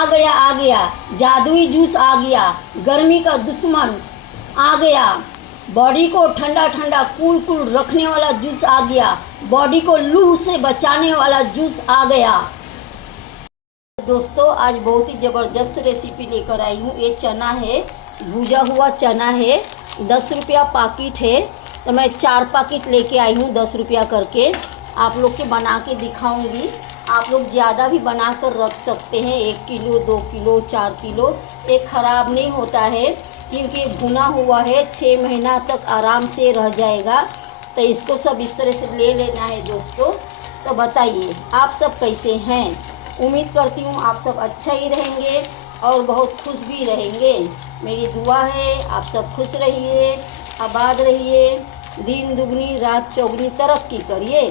आ गया जादुई जूस आ गया, गर्मी का दुश्मन आ गया, बॉडी को ठंडा ठंडा कूल कूल रखने वाला जूस आ गया, बॉडी को लू से बचाने वाला जूस आ गया। दोस्तों आज बहुत ही ज़बरदस्त रेसिपी लेकर आई हूँ। ये चना है, भुजा हुआ चना है, 10 रुपया पैकेट है। तो मैं 4 पैकेट लेके आई हूँ 10 रुपया करके। आप लोग के बना के दिखाऊंगी। आप लोग ज़्यादा भी बना कर रख सकते हैं, 1 किलो 2 किलो 4 किलो। ये ख़राब नहीं होता है क्योंकि भुना हुआ है, 6 महीना तक आराम से रह जाएगा। तो इसको सब इस तरह से ले लेना है दोस्तों। तो बताइए आप सब कैसे हैं? उम्मीद करती हूँ आप सब अच्छा ही रहेंगे और बहुत खुश भी रहेंगे। मेरी दुआ है आप सब खुश रहिए, आबाद रहिए, दिन दुगनी रात चौगनी तरक्की करिए।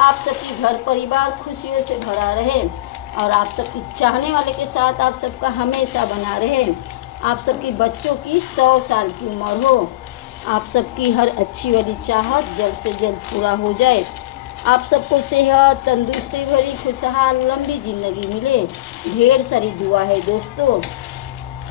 आप सबकी घर परिवार खुशियों से भरा रहे और आप सबकी चाहने वाले के साथ आप सबका हमेशा बना रहे। आप सबकी बच्चों की 100 साल की उम्र हो। आप सबकी हर अच्छी वाली चाहत जल्द से जल्द पूरा हो जाए। आप सबको सेहत तंदुरुस्ती भरी खुशहाल लंबी ज़िंदगी मिले, ढेर सारी दुआ है दोस्तों।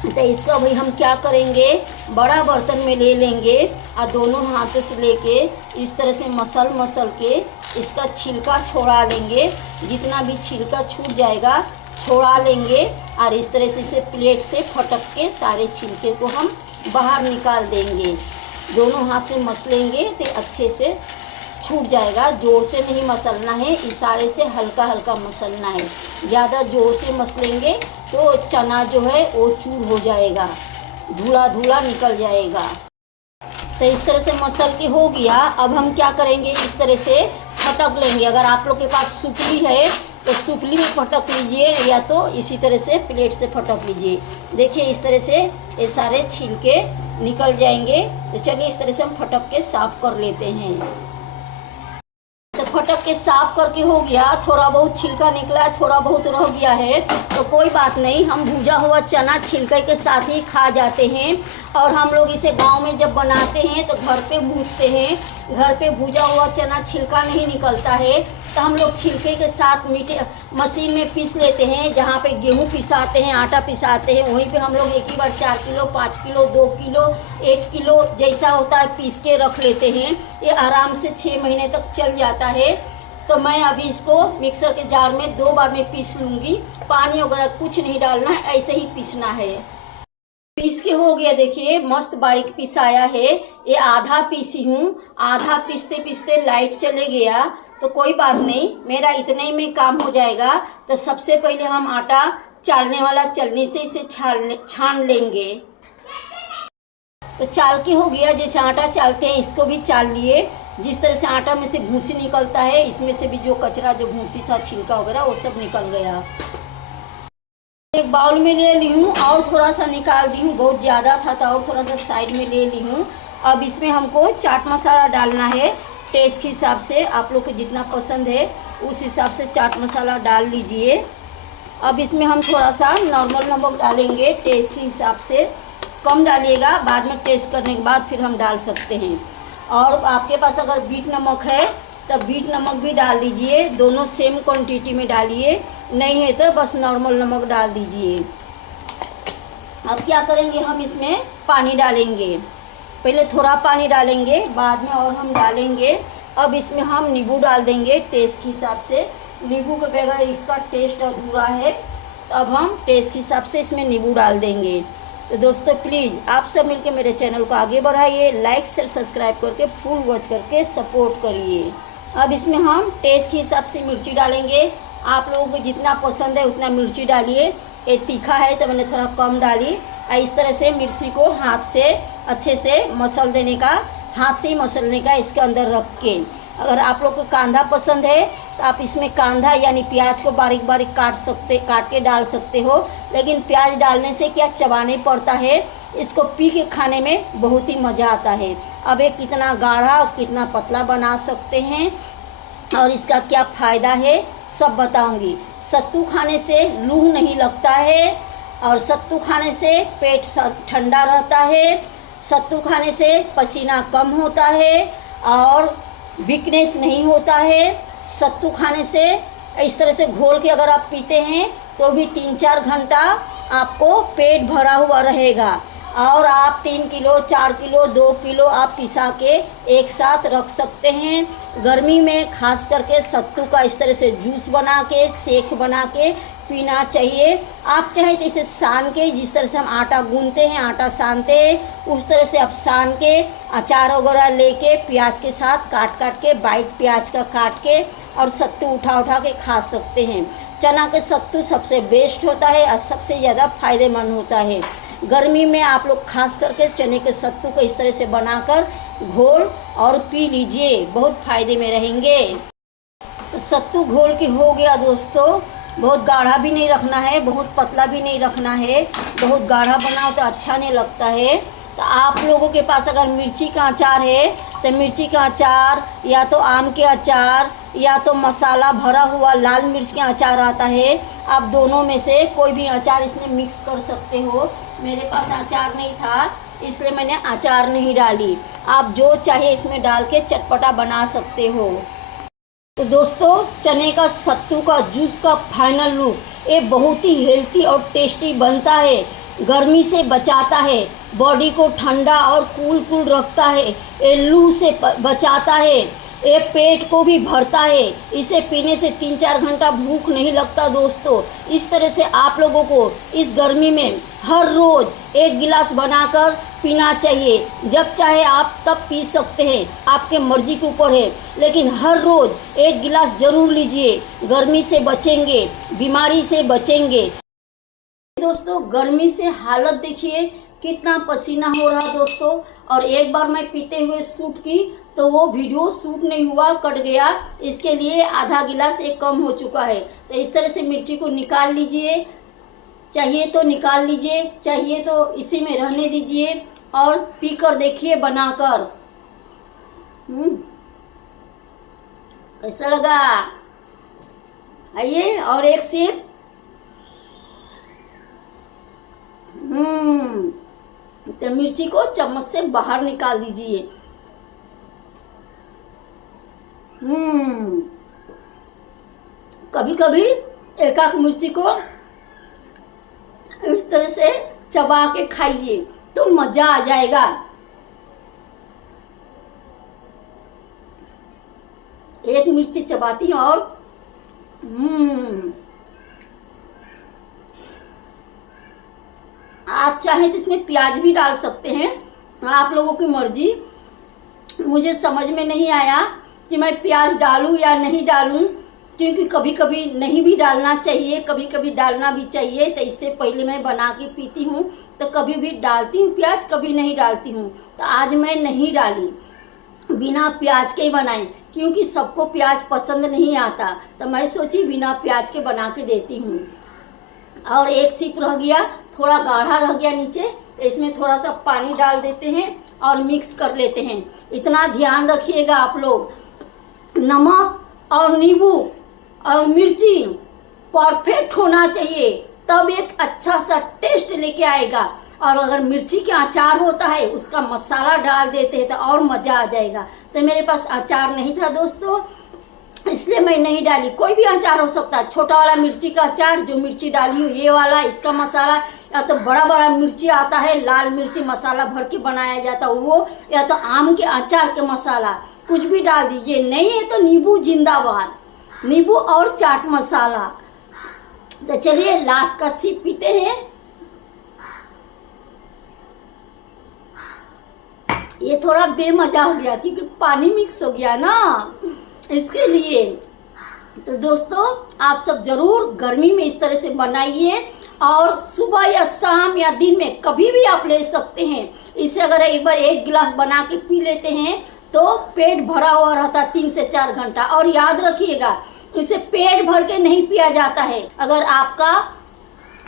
तो इसको भाई हम क्या करेंगे, बड़ा बर्तन में ले लेंगे और दोनों हाथों से लेके इस तरह से मसल के इसका छिलका छोड़ा लेंगे। जितना भी छिलका छूट जाएगा छोड़ा लेंगे और इस तरह से इसे प्लेट से फटक के सारे छिलके को हम बाहर निकाल देंगे। दोनों हाथ से मसलेंगे तो अच्छे से छूट जाएगा। जोर से नहीं मसलना है, इशारे से हल्का हल्का मसलना है। ज़्यादा जोर से मसलेंगे तो चना जो है वो चूर हो जाएगा, धुला धुला निकल जाएगा। तो इस तरह से मसल के हो गया। अब हम क्या करेंगे, इस तरह से फटक लेंगे। अगर आप लोग के पास सुपली है तो सुपली में फटक लीजिए या तो इसी तरह से प्लेट से फटक लीजिए। देखिए इस तरह से ये सारे छिलके निकल जाएंगे। तो चलिए इस तरह से हम फटक के साफ कर लेते हैं। तो फटक के साफ करके हो गया। थोड़ा बहुत छिलका निकला है, थोड़ा बहुत रह गया है तो कोई बात नहीं। हम भुजा हुआ चना छिलके के साथ ही खा जाते हैं और हम लोग इसे गांव में जब बनाते हैं तो घर पे भूजते हैं। घर पे भुजा हुआ चना छिलका नहीं निकलता है तो हम लोग छिलके के साथ मीठे मशीन में पीस लेते हैं। जहाँ पे गेहूँ पिसाते हैं, आटा पिसाते हैं, वहीं पे हम लोग एक ही बार 4 किलो 5 किलो 2 किलो 1 किलो जैसा होता है पीस के रख लेते हैं। ये आराम से 6 महीने तक चल जाता है। तो मैं अभी इसको मिक्सर के जार में 2 बार में पीस लूँगी। पानी वगैरह कुछ नहीं डालना है, ऐसे ही पीसना है। पीस के हो गया, देखिए मस्त बारीक पिसाया है। ये आधा पीसी हूँ, आधा पीसते पीसते लाइट चले गया तो कोई बात नहीं, मेरा इतने ही में काम हो जाएगा। तो सबसे पहले हम आटा चालने वाला चलनी से इसे छान लेंगे। तो चाल के हो गया, जैसे आटा चालते हैं इसको भी चाल लिए। जिस तरह से आटा में से भूसी निकलता है, इसमें से भी जो कचरा जो भूसी था छिलका वगैरह वो सब निकल गया। एक बाउल में ले ली हूँ और थोड़ा सा निकाल दी हूँ, बहुत ज़्यादा था तो और थोड़ा सा साइड में ले ली हूँ। अब इसमें हमको चाट मसाला डालना है टेस्ट के हिसाब से। आप लोग को जितना पसंद है उस हिसाब से चाट मसाला डाल लीजिए। अब इसमें हम थोड़ा सा नॉर्मल नमक डालेंगे टेस्ट के हिसाब से। कम डालिएगा, बाद में टेस्ट करने के बाद फिर हम डाल सकते हैं। और आपके पास अगर बीट नमक है तो बीट नमक भी डाल दीजिए। दोनों सेम क्वांटिटी में डालिए, नहीं है तो बस नॉर्मल नमक डाल दीजिए। अब क्या करेंगे, हम इसमें पानी डालेंगे। पहले थोड़ा पानी डालेंगे, बाद में और हम डालेंगे। अब इसमें हम नींबू डाल देंगे टेस्ट के हिसाब से। नींबू के बगैर इसका टेस्ट अधूरा है, तो अब हम टेस्ट के हिसाब से इसमें नींबू डाल देंगे। तो दोस्तों प्लीज़ आप सब मिलके मेरे चैनल को आगे बढ़ाइए, लाइक शेयर सब्सक्राइब करके फुल वॉच करके सपोर्ट करिए। अब इसमें हम टेस्ट के हिसाब से मिर्ची डालेंगे। आप लोगों को जितना पसंद है उतना मिर्ची डालिए। ये तीखा है तो मैंने थोड़ा कम डाली। इस तरह से मिर्ची को हाथ से अच्छे से मसल देने का, हाथ से ही मसलने का इसके अंदर रख के। अगर आप लोग को कांदा पसंद है तो आप इसमें कांदा यानी प्याज को बारीक बारीक काट के डाल सकते हो। लेकिन प्याज डालने से क्या चबाने पड़ता है, इसको पी के खाने में बहुत ही मज़ा आता है। अब ये कितना गाढ़ा और कितना पतला बना सकते हैं और इसका क्या फ़ायदा है सब बताऊंगी। सत्तू खाने से लूह नहीं लगता है और सत्तू खाने से पेट ठंडा रहता है। सत्तू खाने से पसीना कम होता है और वीकनेस नहीं होता है। सत्तू खाने से इस तरह से घोल के अगर आप पीते हैं तो भी 3-4 घंटा आपको पेट भरा हुआ रहेगा। और आप 3 किलो 4 किलो 2 किलो आप पिसा के एक साथ रख सकते हैं। गर्मी में खास करके सत्तू का इस तरह से जूस बना के शेक बना के पीना चाहिए। आप चाहे तो इसे सान के, जिस तरह से हम आटा गूंथते हैं, आटा सानते हैं, उस तरह से आप सान के अचार वगैरह लेके प्याज के साथ काट काट के, बाइट प्याज का काट के और सत्तू उठा उठा के खा सकते हैं। चना के सत्तू सबसे बेस्ट होता है और सबसे ज़्यादा फायदेमंद होता है। गर्मी में आप लोग खास करके चने के सत्तू को इस तरह से बनाकर घोल और पी लीजिए, बहुत फायदे में रहेंगे। तो सत्तू घोल के हो गया दोस्तों। बहुत गाढ़ा भी नहीं रखना है, बहुत पतला भी नहीं रखना है। बहुत गाढ़ा बनाओ तो अच्छा नहीं लगता है। तो आप लोगों के पास अगर मिर्ची का अचार है तो मिर्ची का अचार, या तो आम के अचार, या तो मसाला भरा हुआ लाल मिर्च का अचार आता है, आप दोनों में से कोई भी अचार इसमें मिक्स कर सकते हो। मेरे पास अचार नहीं था इसलिए मैंने अचार नहीं डाली। आप जो चाहे इसमें डाल के चटपटा बना सकते हो। तो दोस्तों, चने का सत्तू का जूस का फाइनल लुक, ये बहुत ही हेल्थी और टेस्टी बनता है। गर्मी से बचाता है, बॉडी को ठंडा और कूल रखता है, ये लू से बचाता है, ये पेट को भी भरता है। इसे पीने से 3-4 घंटा भूख नहीं लगता दोस्तों। इस तरह से आप लोगों को इस गर्मी में हर रोज़ 1 गिलास बनाकर पीना चाहिए। जब चाहे आप तब पी सकते हैं, आपके मर्जी के ऊपर है, लेकिन हर रोज़ 1 गिलास ज़रूर लीजिए। गर्मी से बचेंगे, बीमारी से बचेंगे। दोस्तों, गर्मी से हालत देखिए कितना पसीना हो रहा दोस्तों। और एक बार मैं पीते हुए शूट की तो वो वीडियो शूट नहीं हुआ, कट गया। इसके लिए आधा गिलास एक कम हो चुका है। तो इस तरह से मिर्ची को निकाल लीजिए, चाहिए तो निकाल लीजिए, चाहिए तो इसी में रहने दीजिए और पीकर देखिए बनाकर। कैसा लगा? आइए और एक सिप। तो मिर्ची को चम्मच से बाहर निकाल दीजिए। कभी कभी एक आख मिर्ची को इस तरह से चबा के खाइए तो मजा आ जाएगा। एक मिर्ची चबाती हूँ और आप चाहे तो इसमें प्याज भी डाल सकते हैं, आप लोगों की मर्जी। मुझे समझ में नहीं आया कि मैं प्याज डालूं या नहीं डालूं, क्योंकि कभी कभी नहीं भी डालना चाहिए, कभी कभी डालना भी चाहिए। तो इससे पहले मैं बना के पीती हूँ तो कभी भी डालती हूँ प्याज, कभी नहीं डालती हूँ। तो आज मैं नहीं डाली, बिना प्याज के ही बनाए, क्योंकि सबको प्याज पसंद नहीं आता। तो मैं सोची बिना प्याज के बना के देती हूँ। और एक सिप रह गया, थोड़ा गाढ़ा रह गया नीचे, तो इसमें थोड़ा सा पानी डाल देते हैं और मिक्स कर लेते हैं। इतना ध्यान रखिएगा आप लोग, नमक और नींबू और मिर्ची परफेक्ट होना चाहिए, तब एक अच्छा सा टेस्ट लेके आएगा। और अगर मिर्ची का अचार होता है, उसका मसाला डाल देते हैं तो और मज़ा आ जाएगा। तो मेरे पास अचार नहीं था दोस्तों, इसलिए मैं नहीं डाली। कोई भी अचार हो सकता है, छोटा वाला मिर्ची का अचार जो मिर्ची डाली हूँ ये वाला, इसका मसाला, या तो बड़ा बड़ा मिर्ची आता है लाल मिर्ची मसाला भर के बनाया जाता है वो, या तो आम के अचार के मसाला, कुछ भी डाल दीजिए। नहीं है तो नींबू जिंदाबाद, नींबू और चाट मसाला। तो चलिए लास्ट का सिप पीते हैं। ये थोड़ा बेमजा हो गया क्योंकि पानी मिक्स हो गया ना, इसके लिए। तो दोस्तों, आप सब जरूर गर्मी में इस तरह से बनाइए, और सुबह या शाम या दिन में कभी भी आप ले सकते हैं। इसे अगर एक बार 1 गिलास बना के पी लेते हैं तो पेट भरा हुआ रहता 3 से 4 घंटा। और याद रखिएगा, इसे पेट भर के नहीं पिया जाता है। अगर आपका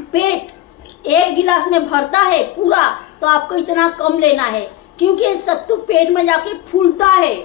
पेट 1 गिलास में भरता है पूरा, तो आपको इतना कम लेना है, क्योंकि सत्तू पेट में जाके फूलता है।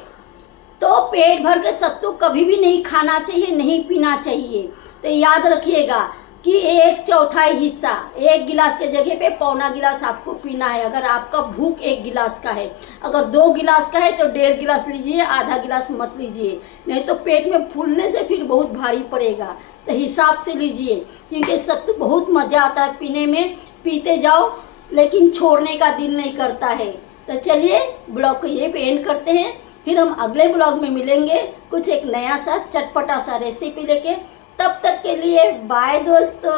तो पेट भर के सत्तू कभी भी नहीं खाना चाहिए, नहीं पीना चाहिए। तो याद रखिएगा कि 1/4 हिस्सा, 1 गिलास के जगह पे 1/4 गिलास आपको पीना है। अगर आपका भूख 1 गिलास का है, अगर 2 गिलास का है तो 1.5 गिलास लीजिए, आधा गिलास मत लीजिए, नहीं तो पेट में फूलने से फिर बहुत भारी पड़ेगा। तो हिसाब से लीजिए, क्योंकि सत्तू बहुत मज़ा आता है पीने में, पीते जाओ लेकिन छोड़ने का दिल नहीं करता है। तो चलिए ब्लॉग को यहीं पे एंड करते हैं, फिर हम अगले ब्लॉग में मिलेंगे कुछ एक नया सा चटपटा सा रेसिपी लेके। तब तक के लिए बाय दोस्तों।